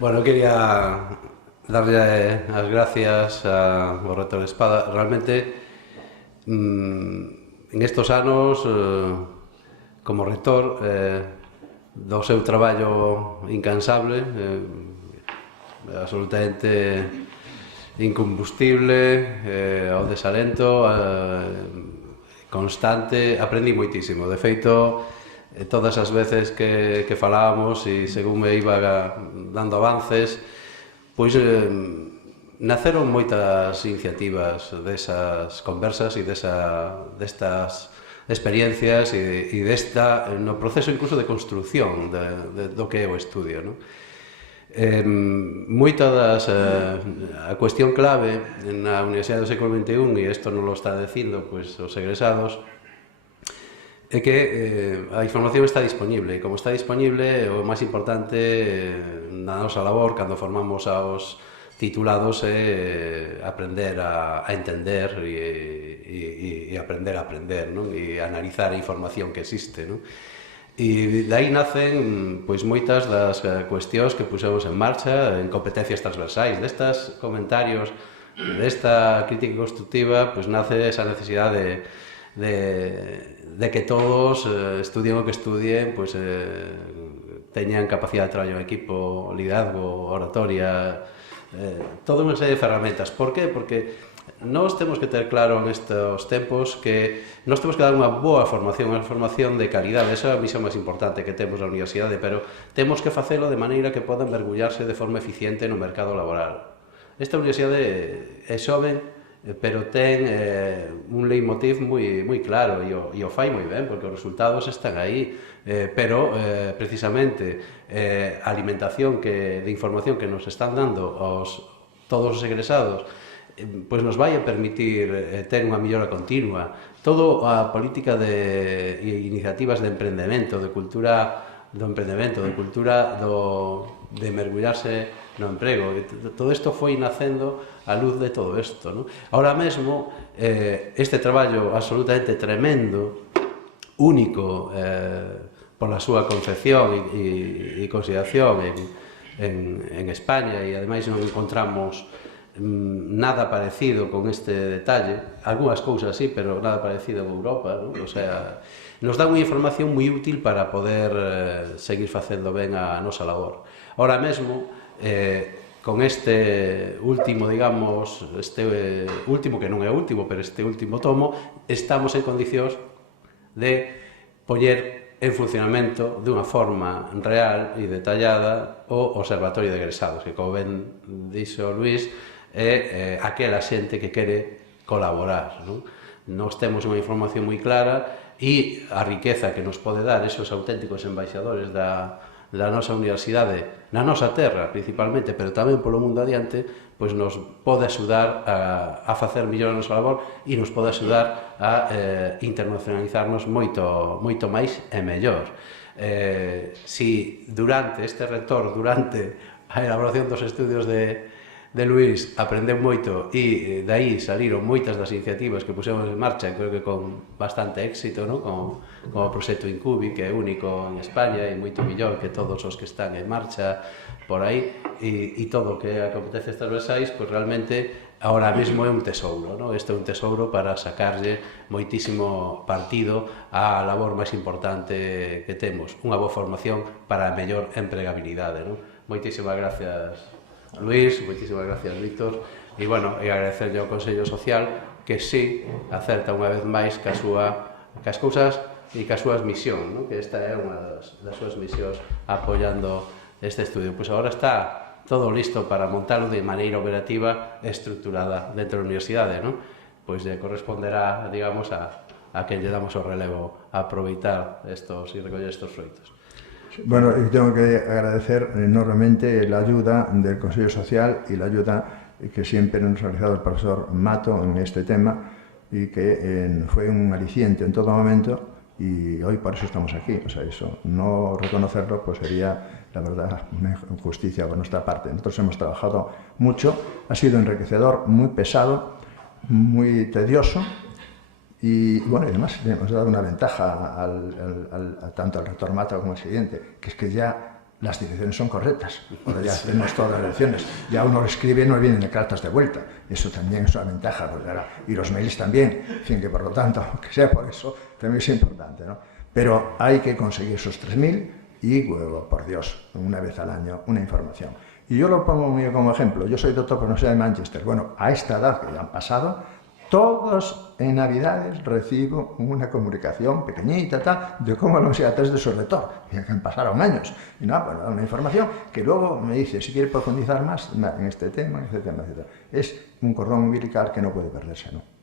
Bueno, quería darlle as gracias ao rector Espada. Realmente, en estos anos, como rector, do seu traballo incansable, absolutamente incombustible, ao desalento, constante, aprendí moitísimo. De feito, todas as veces que falábamos e según me iba dando avances, pois naceron moitas iniciativas desas conversas e destas experiencias e desta, no proceso incluso de construción do que é o estudio, non? Moita a cuestión clave na Universidade do século XXI, e isto non lo está dicindo pois, os egresados, é que a información está disponible, e como está disponible, o máis importante na nosa labor, cando formamos aos titulados, é aprender a entender e aprender a aprender, non? E analizar a información que existe, non? E dai nacen pois moitas das cuestións que pusemos en marcha en competencias transversais. Destas comentarios, desta crítica constructiva, pois nace esa necesidade de que todos estudien o que estudien, pois teñan capacidade de traballo en equipo, liderazgo, oratoria, toda unha serie de ferramentas. Por qué? Porque nós temos que ter claro nestes tempos que nós temos que dar unha boa formación, unha formación de calidade. Esa é a misión máis importante que temos na universidade, pero temos que facelo de maneira que podan mergullarse de forma eficiente no mercado laboral. Esta universidade é xoven, pero ten un leitmotiv moi claro e o fai moi ben, porque os resultados están aí, pero precisamente a alimentación de información que nos están dando todos os egresados pois nos vai a permitir ter unha millora continua. Todo a política de iniciativas de emprendemento, de cultura do emprendemento, de cultura de mergullarse no emprego. Todo isto foi nacendo a luz de todo isto, non? Ahora mesmo, este traballo absolutamente tremendo, único pola súa concepción e consideración en España, e ademais non encontramos nada parecido con este detalle, algunhas cousas sí, pero nada parecido en Europa, non? O sea, nos dá unha información moi útil para poder seguir facendo ben a nosa labor. Ahora mesmo, con este último, digamos, este último que non é último, pero este último tomo, estamos en condicións de poñer en funcionamento dunha forma real e detallada o Observatorio de Egresados, que, como ben dixo Luís, é aquela xente que quere colaborar, non? Nós temos unha información moi clara e a riqueza que nos pode dar esos auténticos embaixadores da nosa universidade, na nosa terra principalmente, pero tamén polo mundo adiante, pois nos pode axudar a facer mellor a nosa labor e nos pode axudar a internacionalizarnos moito máis e mellor. Si durante este rector, durante a elaboración dos estudios de Luís, aprendeu moito e dai saliron moitas das iniciativas que pusemos en marcha, creo que con bastante éxito, ¿no? Como o proxecto Incubi, que é único en España e moito millor que todos os que están en marcha por aí, e todo o que é a competencias transversais, pois realmente ahora mesmo é un tesouro, ¿no? Este é un tesouro para sacarlle moitísimo partido á labor máis importante que temos, unha boa formación para a mellor empregabilidade, ¿no? Moitísimas gracias, Luís, moitísimas gracias, Víctor, e, bueno, e agradecerlle ao Consello Social que sí acerta unha vez máis cas cousas e cas súas misións, non? Que esta é unha das súas misións apoiando este estudio. Pois agora está todo listo para montalo de maneira operativa e estruturada dentro da universidade, non? Pois lle corresponderá, digamos, a quen lle damos o relevo a aproveitar estos e recoller estos froitos. Bueno, y tengo que agradecer enormemente la ayuda del Consejo Social y la ayuda que siempre nos ha realizado el profesor Mato en este tema y que fue un aliciente en todo momento y hoy por eso estamos aquí. O sea, eso, no reconocerlo pues sería, la verdad, una injusticia por nuestra parte. Nosotros hemos trabajado mucho, ha sido enriquecedor, muy pesado, muy tedioso. Y bueno, y además le hemos dado una ventaja tanto al rector Mato como al siguiente, que es que ya las direcciones son correctas. Ahora ya tenemos todas las direcciones. Ya uno escribe y no vienen de cartas de vuelta. Eso también es una ventaja. Porque ahora, y los mails también. En fin, que por lo tanto, aunque sea por eso, también es importante, ¿no? Pero hay que conseguir esos 3.000 y, bueno, por Dios, una vez al año, una información. Y yo lo pongo muy como ejemplo. Yo soy doctor por la Universidad de Manchester. Bueno, a esta edad que ya han pasado, todos en Navidades recibo una comunicación pequeñita, tal, de cómo la Universidad 3 de su rector. Ya que pasaron años. Y nada, pues una información que luego me dice, si quiere profundizar más en este tema, etc. Es un cordón umbilical que no puede perderse, ¿no?